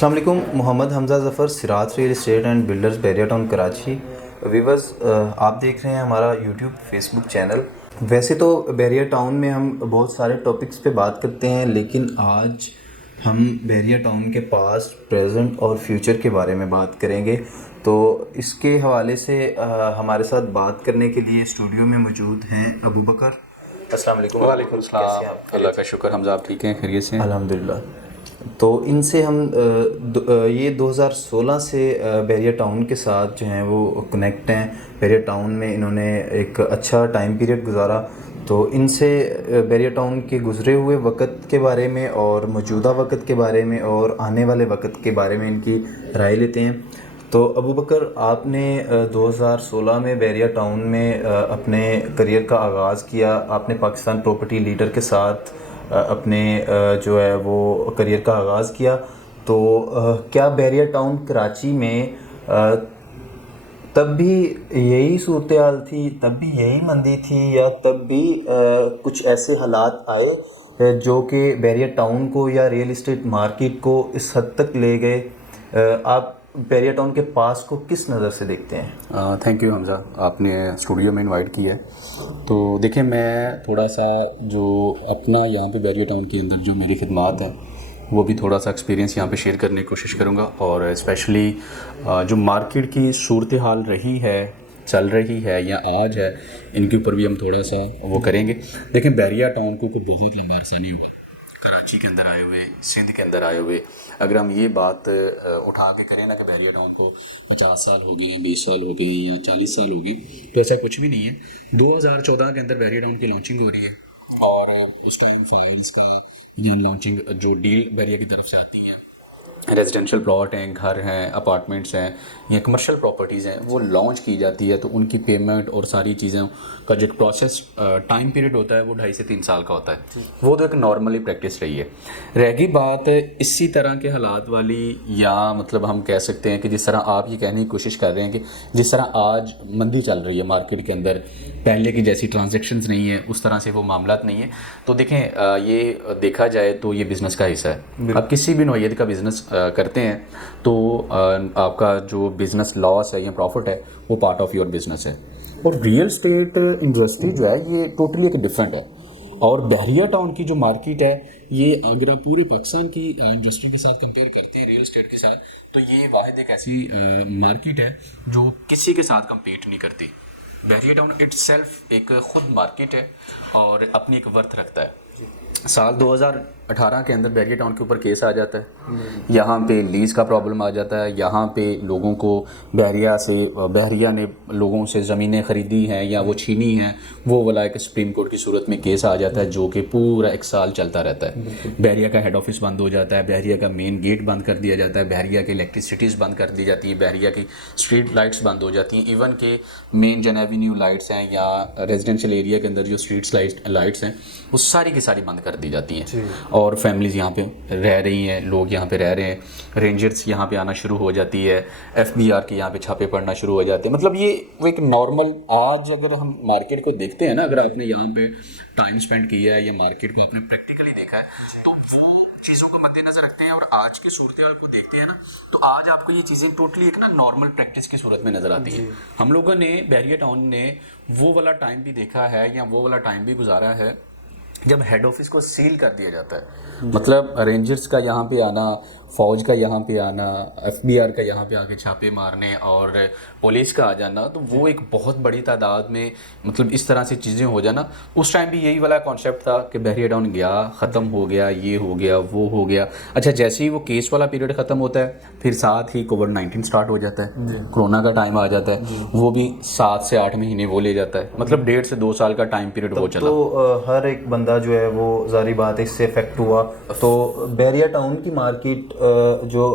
السلام علیکم. Muhammad Hamza Zafar, Siraj real estate and builders Bahria town Karachi. Viewers, آپ دیکھ رہے ہیں ہمارا یوٹیوب فیس بک چینل. ویسے تو بیریا ٹاؤن میں ہم بہت سارے ٹاپکس پہ بات کرتے ہیں, لیکن آج ہم بیریا ٹاؤن کے پاسٹ, پریزنٹ اور فیوچر کے بارے میں بات کریں گے. تو اس کے حوالے سے ہمارے ساتھ بات کرنے کے لیے اسٹوڈیو میں موجود ہیں ابو بکر. السلام علیکم. وعلیکم السلام. اللہ کا شکر. حمزہ آپ ٹھیک ہیں, خیریت سے؟ الحمدللہ. تو ان سے ہم یہ 2016 سے بیریا ٹاؤن کے ساتھ جو ہیں وہ کنیکٹ ہیں. بیریا ٹاؤن میں انہوں نے ایک اچھا ٹائم پیریڈ گزارا. تو ان سے بیریا ٹاؤن کے گزرے ہوئے وقت کے بارے میں اور موجودہ وقت کے بارے میں اور آنے والے وقت کے بارے میں ان کی رائے لیتے ہیں. تو ابو بکر, آپ نے 2016 میں بیریا ٹاؤن میں اپنے کریئر کا آغاز کیا. آپ نے پاکستان پراپرٹی لیڈر کے ساتھ اپنے جو ہے وہ کریئر کا آغاز کیا. تو کیا بیریا ٹاؤن کراچی میں تب بھی یہی صورتحال تھی, تب بھی یہی مندی تھی, یا تب بھی کچھ ایسے حالات آئے جو کہ بیریا ٹاؤن کو یا ریئل اسٹیٹ مارکیٹ کو اس حد تک لے گئے؟ آپ بیریا ٹاؤن کے پاس کو کس نظر سے دیکھتے ہیں؟ تھینک یو حمزہ, آپ نے اسٹوڈیو میں انوائٹ کیا ہے. تو دیکھیں, میں تھوڑا سا جو اپنا یہاں پہ بیریا ٹاؤن کے اندر جو میری خدمات ہیں وہ بھی تھوڑا سا ایکسپیرینس یہاں پہ شیئر کرنے کی کوشش کروں گا, اور اسپیشلی جو مارکیٹ کی صورتحال رہی ہے, چل رہی ہے یا آج ہے, ان کے اوپر بھی ہم تھوڑا سا وہ کریں گے. دیکھیں, بیریا ٹاؤن کو کوئی بہت لمبا عرصہ نہیں ہوا کراچی کے اندر آئے ہوئے, سندھ کے اندر آئے ہوئے. اگر ہم یہ بات اٹھا کے کریں نا کہ بیریا ٹاؤن کو 50 سال ہو گئے ہیں, 20 سال ہو گئے ہیں یا 40 سال ہو گئی, تو ایسا کچھ بھی نہیں ہے. 2014 کے اندر بیریا ٹاؤن کی لانچنگ ہو رہی ہے, اور اس ٹائم فائلز کا لانچنگ جو ڈیل بیریا کی طرف سے آتی ہیں, ریزیڈینشیل پلاٹ ہیں, گھر ہیں, اپارٹمنٹس ہیں یا کمرشل پراپرٹیز ہیں, وہ لانچ کی جاتی ہے. تو ان کی پیمنٹ اور ساری چیزیں کا جو پروسیس ٹائم پیریڈ ہوتا ہے وہ 2.5 سے 3 سال کا ہوتا ہے. وہ تو ایک نارملی پریکٹس رہی ہے. رہ گئی بات اسی طرح کے حالات والی, یا مطلب ہم کہہ سکتے ہیں کہ جس طرح آپ یہ کہنے کی کوشش کر رہے ہیں کہ جس طرح آج مندی چل رہی ہے مارکیٹ کے اندر, پہلے کی جیسی ٹرانزیکشنز نہیں ہیں, اس طرح سے وہ معاملات نہیں ہیں. تو دیکھیں, یہ دیکھا جائے تو یہ بزنس کا حصہ ہے. آپ کسی بھی نوعیت کا بزنس کرتے ہیں تو آپ کا جو بزنس لاس ہے یا پروفٹ ہے وہ پارٹ آف یور بزنس ہے. اور ریئل اسٹیٹ انڈسٹری جو ہے یہ ٹوٹلی ایک ڈفرینٹ ہے. اور بیریا ٹاؤن کی جو مارکیٹ ہے, یہ اگر آپ پورے پاکستان کی انڈسٹری کے ساتھ کمپیئر کرتے ہیں ریئل اسٹیٹ کے ساتھ, تو یہ واحد ایک ایسی مارکیٹ ہے جو کسی کے ساتھ کمپیٹ نہیں کرتی. بیریا ٹاؤن اٹ سیلف ایک خود مارکیٹ ہے اور اپنی ایک ورتھ رکھتا ہے. سال 2018 کے اندر بیریا ٹاؤن کے اوپر کیس آ جاتا ہے, یہاں پہ لیز کا پرابلم آ جاتا ہے. یہاں پہ لوگوں کو بیریا نے لوگوں سے زمینیں خریدی ہیں یا وہ چھینی ہیں, وہ والا ایک سپریم کورٹ کی صورت میں کیس آ جاتا ہے جو کہ پورا 1 سال چلتا رہتا ہے. بیریا کا ہیڈ آفس بند ہو جاتا ہے, بیریا کا مین گیٹ بند کر دیا جاتا ہے, بیریا کی الیکٹریسٹیز بند کر دی جاتی ہے, بیریا کی اسٹریٹ لائٹس بند ہو جاتی ہیں. ایون کہ مین جن ایونیو لائٹس ہیں یا ریزیڈینشیل ایریا کے اندر جو اسٹریٹ لائٹس ہیں وہ ساری کی ساری بند کر دی جاتی ہیں. اور فیملیز یہاں پہ رہ رہی ہیں, لوگ یہاں پہ رہ رہے ہیں, رینجرز یہاں پہ آنا شروع ہو جاتی ہے, FBR کے یہاں پہ چھاپے پڑنا شروع ہو جاتے ہیں. مطلب یہ وہ ایک نارمل, آج اگر ہم مارکیٹ کو دیکھتے ہیں نا, اگر آپ نے یہاں پہ ٹائم اسپینڈ کیا ہے یا مارکیٹ کو آپ نے پریکٹیکلی دیکھا ہے, تو وہ چیزوں کو مد نظر رکھتے ہیں اور آج کی صورتحال کو دیکھتے ہیں نا, تو آج آپ کو یہ چیزیں ٹوٹلی ایک نا نارمل پریکٹس کی صورت میں نظر آتی ہیں. ہم لوگوں نے بیریا ٹاؤن نے وہ والا ٹائم بھی دیکھا ہے یا وہ والا ٹائم بھی گزارا ہے جب ہیڈ آفس کو سیل کر دیا جاتا ہے. مطلب رینجرز کا یہاں پہ آنا, فوج کا یہاں پہ آنا, FBR کا یہاں پہ آ کے چھاپے مارنے, اور پولیس کا آ جانا, تو وہ ایک بہت بڑی تعداد میں مطلب اس طرح سے چیزیں ہو جانا. اس ٹائم بھی یہی والا کانسیپٹ تھا کہ بیریا ٹاؤن گیا, ختم ہو گیا, یہ ہو گیا, وہ ہو گیا. اچھا, جیسے ہی وہ کیس والا پیریڈ ختم ہوتا ہے, پھر ساتھ ہی کووڈ-19 سٹارٹ ہو جاتا ہے, کرونا کا ٹائم آ جاتا ہے, وہ بھی 7 سے 8 مہینے وہ لے جاتا ہے. مطلب 1.5 سے 2 سال کا ٹائم پیریڈ وہ چلا. تو ہر ایک بندہ جو ہے وہ ظاہری بات ہے اس سے افیکٹ ہوا. تو بیریا ٹاؤن کی مارکیٹ جو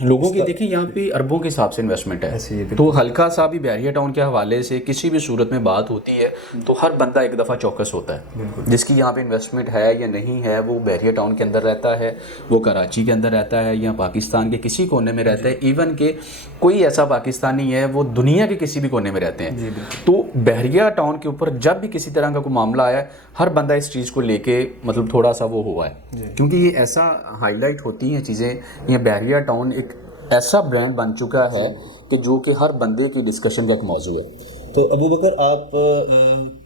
لوگوں کی دیکھیں یہاں پہ اربوں کے حساب سے انویسٹمنٹ ہے, تو ہلکا سا بھی بیریا ٹاؤن کے حوالے سے کسی بھی صورت میں بات ہوتی ہے تو ہر بندہ ایک دفعہ چوکس ہوتا ہے. جس کی یہاں پہ انویسٹمنٹ ہے یا نہیں ہے, وہ بیریا ٹاؤن کے اندر رہتا ہے, وہ کراچی کے اندر رہتا ہے یا پاکستان کے کسی کونے میں رہتا ہے. ایون کہ کوئی ایسا پاکستانی ہے وہ دنیا کے کسی بھی کونے میں رہتے ہیں. تو بیریا ٹاؤن کے اوپر جب بھی کسی طرح کا کوئی معاملہ آیا ہے, ہر بندہ اس چیز کو لے کے مطلب تھوڑا سا وہ ہوا ہے, کیونکہ یہ ایسا ہائی لائٹ ہوتی ہیں چیزیں یہ بحریہ ٹاؤن ایک ایسا برانڈ بن چکا ہے کہ جو کہ ہر بندے کی ڈسکشن کا ایک موضوع ہے. تو ابو بکر آپ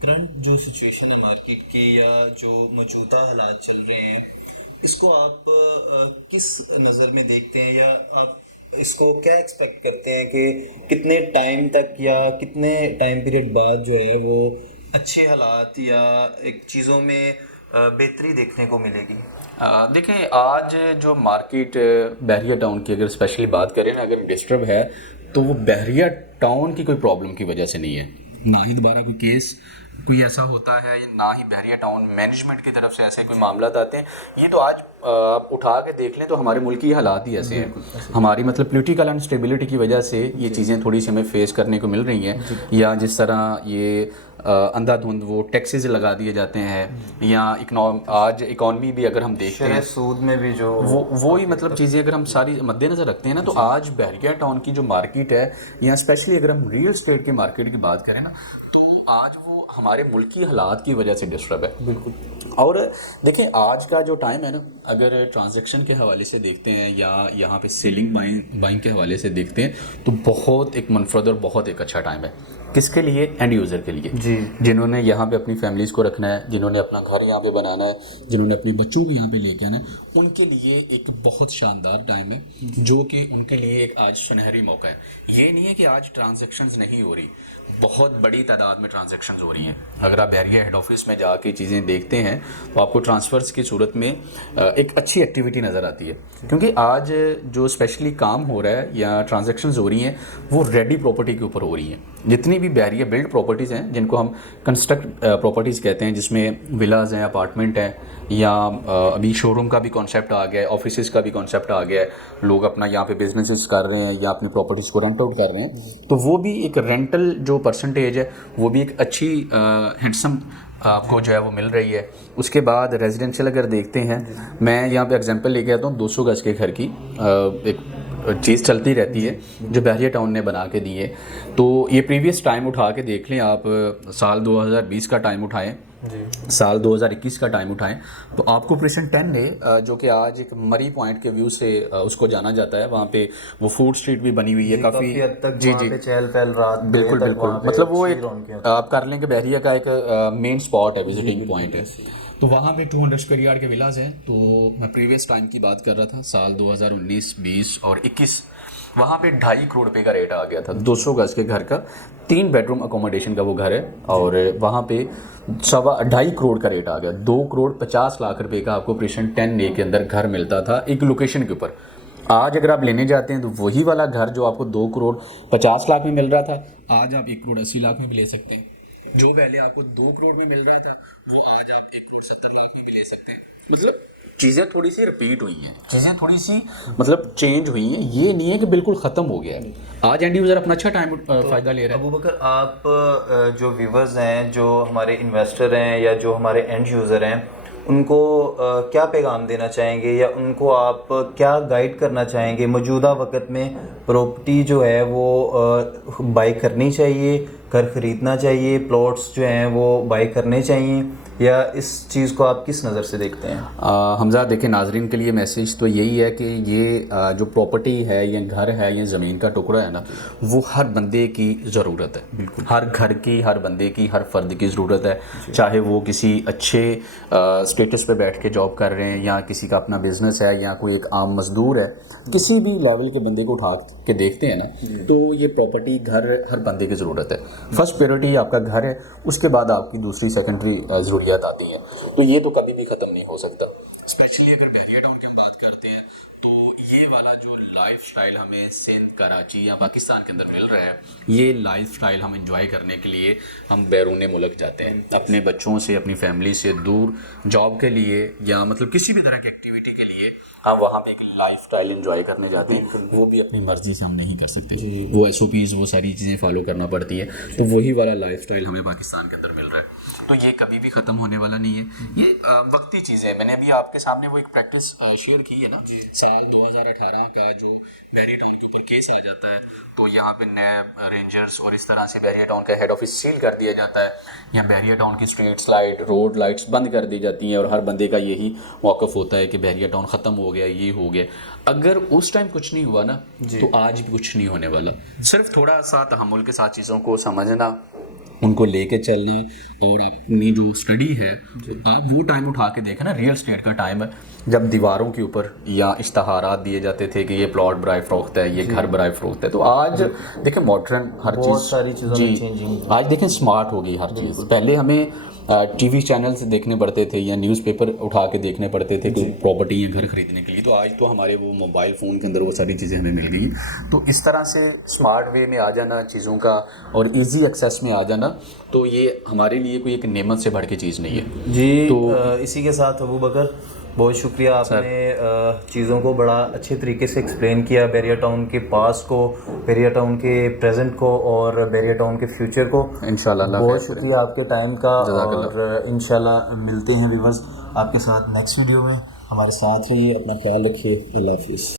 کرنٹ جو سچویشن ہے مارکیٹ کی یا جو موجودہ حالات چل رہے ہیں اس کو آپ کس نظر میں دیکھتے ہیں یا آپ اس کو کیا ایکسپیکٹ کرتے ہیں کہ کتنے ٹائم تک یا کتنے ٹائم پیریڈ بعد جو ہے وہ اچھے حالات یا ایک چیزوں میں بہتری دیکھنے کو ملے گی؟ دیکھیں آج جو مارکیٹ بحریہ ٹاؤن کی اگر اسپیشلی بات کریں نا، اگر ڈسٹرب ہے تو وہ بحریہ ٹاؤن کی کوئی پرابلم کی وجہ سے نہیں ہے، نہ ہی دوبارہ کوئی کیس کوئی ایسا ہوتا ہے، نہ ہی بحریہ ٹاؤن مینجمنٹ کی طرف سے ایسے کوئی معاملات آتے ہیں. یہ تو آج آپ اٹھا کے دیکھ لیں تو ہمارے ملک کی حالات ہی ایسے ہیں، ہماری مطلب پولیٹیکل انسٹیبلٹی کی وجہ سے یہ چیزیں تھوڑی سی ہمیں فیس کرنے کو مل رہی ہیں. یا جس طرح یہ اندھا دھند وہ ٹیکسز لگا دیے جاتے ہیں، یا آج اکانومی بھی اگر ہم دیکھتے ہیں سود میں بھی جو وہی مطلب چیزیں اگر ہم ساری مد نظر رکھتے ہیں نا، تو آج بحریہ ٹاؤن کی جو مارکیٹ ہے، یا اسپیشلی اگر ہم ریئل اسٹیٹ کی مارکیٹ کی بات کریں نا، تو آج وہ ہمارے ملکی حالات کی وجہ سے ڈسٹرب ہے. بالکل. اور دیکھیں آج کا جو ٹائم ہے نا، اگر ٹرانزیکشن کے حوالے سے دیکھتے ہیں یا یہاں پہ سیلنگ بائنگ کے حوالے سے دیکھتے ہیں تو بہت ایک منفرد اور بہت ایک اچھا ٹائم ہے. کس کے لیے؟ اینڈ یوزر کے لیے، جی، جنہوں نے یہاں پہ اپنی فیملیز کو رکھنا ہے، جنہوں نے اپنا گھر یہاں پہ بنانا ہے، جنہوں نے اپنے بچوں کو یہاں پہ لے کے آنا ہے، ان کے لیے ایک بہت شاندار ٹائم ہے، جو کہ ان کے لیے ایک آج سنہری موقع ہے. یہ نہیں ہے کہ آج ٹرانزیکشنز نہیں ہو رہی، بہت بڑی تعداد میں ٹرانزیکشنز ہو رہی ہیں. اگر آپ بحریہ ہیڈ آفس میں جا کے چیزیں دیکھتے ہیں تو آپ کو ٹرانسفرز کی صورت میں ایک اچھی ایکٹیویٹی نظر آتی ہے، کیونکہ آج جو اسپیشلی کام ہو رہا ہے یا ٹرانزیکشنز ہو رہی ہیں وہ ریڈی پراپرٹی کے اوپر ہو رہی ہیں. جتنی بھی بحریہ بلڈ پراپرٹیز ہیں، جن کو ہم کنسٹرکٹ پراپرٹیز کہتے ہیں، جس میں ولاز ہیں، اپارٹمنٹ ہیں، یا ابھی شو روم کا بھی کانسیپٹ آ گیا ہے، آفیسز کا بھی کانسیپٹ آ گیا ہے، لوگ اپنا یہاں پہ بزنسز کر رہے ہیں یا اپنی پراپرٹیز کو رینٹ آؤٹ کر رہے ہیں، تو وہ بھی ایک رینٹل جو پرسنٹیج ہے وہ بھی ایک اچھی ہینڈسم آپ کو جو ہے وہ مل رہی ہے. اس کے بعد ریزیڈینشیل اگر دیکھتے ہیں، میں یہاں پہ ایگزامپل لے کے آتا ہوں 200 گز کے گھر کی، ایک چیز چلتی رہتی ہے جو بحریہ ٹاؤن نے بنا کے دی ہے. تو یہ پریویس ٹائم اٹھا کے دیکھ لیں آپ، سال 2020 کا ٹائم اٹھائیں، سال 2021 کا ٹائم اٹھائیں، تو آپ کو پریشن 10 نے جو کہ آج ایک مری پوائنٹ کے ویو سے اس کو جانا جاتا ہے، وہاں پہ وہ فوڈ اسٹریٹ بھی بنی ہوئی ہے کافی حد تک، جی جی، چہل پہل رات بالکل بالکل، مطلب وہ ایک آپ کر لیں کہ بحریہ کا ایک مین اسپاٹ ہے، وزٹنگ پوائنٹ ہے. تو وہاں پہ 200 اسکوائر یارڈ کے ولاز ہیں. تو میں پریویس ٹائم کی بات کر رہا تھا، سال 2019، 20 اور 21، وہاں پہ 2.5 کروڑ روپے کا ریٹ آ گیا تھا 200 گز کے گھر کا. 3 بیڈ روم اکوموڈیشن کا وہ گھر ہے، اور وہاں پہ 2.5 کروڑ کا ریٹ آ گیا. 2.50 کروڑ روپے کا آپ کو پریشن 10 اے کے اندر گھر ملتا تھا ایک لوکیشن کے اوپر. آج اگر آپ لینے جاتے ہیں تو وہی والا گھر جو آپ کو 2.50 کروڑ میں مل رہا تھا، آج آپ 1.80 کروڑ میں بھی لے سکتے ہیں. جو پہلے آپ کو 2 کروڑ میں مل رہا تھا وہ آج آپ 1.70 کروڑ میں بھی لے سکتے ہیں. مطلب چیزیں تھوڑی سی رپیٹ ہوئی ہیں، چیزیں تھوڑی سی مطلب چینج ہوئی ہیں. یہ نہیں ہے کہ بالکل ختم ہو گیا ہے. آج اینڈ یوزر اپنا اچھا ٹائم فائدہ لے رہا ہے. ابو بکر، آپ جو ویورز ہیں، جو ہمارے انویسٹر ہیں یا جو ہمارے اینڈ یوزر ہیں، ان کو کیا پیغام دینا چاہیں گے یا ان کو آپ کیا گائیڈ کرنا چاہیں گے؟ موجودہ وقت میں پراپرٹی جو ہے وہ بائی کرنی چاہیے، گھر خریدنا چاہیے، پلاٹس جو ہیں وہ بائی کرنے چاہیے، یا اس چیز کو آپ کس نظر سے دیکھتے ہیں؟ حمزہ دیکھیں، ناظرین کے لیے میسیج تو یہی ہے کہ یہ جو پراپرٹی ہے یا گھر ہے یا زمین کا ٹکڑا ہے نا، وہ ہر بندے کی ضرورت ہے. بالکل، ہر گھر کی، ہر بندے کی، ہر فرد کی ضرورت ہے. چاہے وہ کسی اچھے اسٹیٹس پہ بیٹھ کے جاب کر رہے ہیں، یا کسی کا اپنا بزنس ہے، یا کوئی ایک عام مزدور ہے، کسی بھی لیول کے بندے کو اٹھا کے دیکھتے ہیں نا، تو یہ پراپرٹی گھر ہر بندے کی ضرورت ہے. فرسٹ پریورٹی آپ کا گھر ہے، اس کے بعد آپ کی دوسری سیکنڈری ضروریات آتی ہیں. تو یہ تو کبھی بھی ختم نہیں ہو سکتا. اسپیشلی اگر بحریہ ٹاؤن کی ہم بات کرتے ہیں تو یہ والا جو لائف سٹائل ہمیں سندھ، کراچی یا پاکستان کے اندر مل رہا ہے، یہ لائف سٹائل ہم انجوائے کرنے کے لیے ہم بیرون ملک جاتے ہیں، اپنے بچوں سے، اپنی فیملی سے دور، جاب کے لیے یا مطلب کسی بھی طرح کی ایکٹیویٹی کے لیے ہم وہاں پہ ایک لائف سٹائل انجوائے کرنے جاتے ہیں. وہ بھی اپنی مرضی سے ہم نہیں کر سکتے، وہ SOPs، وہ ساری چیزیں فالو کرنا پڑتی ہیں. تو وہی والا لائف سٹائل ہمیں پاکستان کے اندر مل رہا ہے. تو یہ کبھی بھی ختم ہونے والا نہیں ہے. یہ وقتی چیزیں ہیں. میں نے ابھی آپ کے سامنے وہ ایک پریکٹس شیئر کی ہے نا, سال 2018 کا جو بیریا ٹاؤن کے اوپر کیس آ جاتا ہے تو یہاں پہ نیب, رینجرز اور اس طرح سے بیریا ٹاؤن کا ہیڈ آفس سیل کر دیا جاتا ہے. یا بیریا ٹاؤن کی اسٹریٹس لائٹ, روڈ لائٹس بند کر دی جاتی ہیں اور ہر بندے کا یہی موقف ہوتا ہے کہ بیریا ٹاؤن ختم ہو گیا, یہ ہو گیا. اگر اس ٹائم کچھ نہیں ہوا نا تو آج بھی کچھ نہیں ہونے والا. صرف تھوڑا سا تحمل کے ساتھ چیزوں کو سمجھنا, ان کو لے کے چلنا, اور اپنی جو اسٹڈی ہے آپ وہ ٹائم اٹھا کے دیکھیں نا, ریئل اسٹیٹ کا ٹائم ہے جب دیواروں کے اوپر یا اشتہارات دیے جاتے تھے کہ یہ پلاٹ برائے فروخت ہے, یہ گھر برائے فروخت ہے. تو آج دیکھیں ماڈرن ہر چیز, ساری چیزوں میں چینجنگ, آج دیکھیں اسمارٹ ہو گئی ہر چیز. پہلے ہمیں ٹی وی چینلز دیکھنے پڑتے تھے یا نیوز پیپر اٹھا کے دیکھنے پڑتے تھے کوئی پراپرٹی یا گھر خریدنے کے لیے. تو آج تو ہمارے وہ موبائل فون کے اندر وہ ساری چیزیں ہمیں مل گئی. تو اس طرح سے اسمارٹ وے میں آ جانا چیزوں کا اور ایزی ایکسیس میں آ جانا, تو یہ ہمارے لیے کوئی ایک نعمت سے بڑھ کے چیز نہیں ہے. جی تو اسی کے ساتھ ابو بکر بہت شکریہ, آپ نے چیزوں کو بڑا اچھے طریقے سے ایکسپلین کیا, بیریا ٹاؤن کے پاسٹ کو, بیریا ٹاؤن کے پریزنٹ کو اور بیریا ٹاؤن کے فیوچر کو. انشاءاللہ بہت شکریہ آپ کے ٹائم کا, اور انشاءاللہ ملتے ہیں ویورز آپ کے ساتھ نیکسٹ ویڈیو میں. ہمارے ساتھ رہیے, اپنا خیال رکھیے. اللہ حافظ.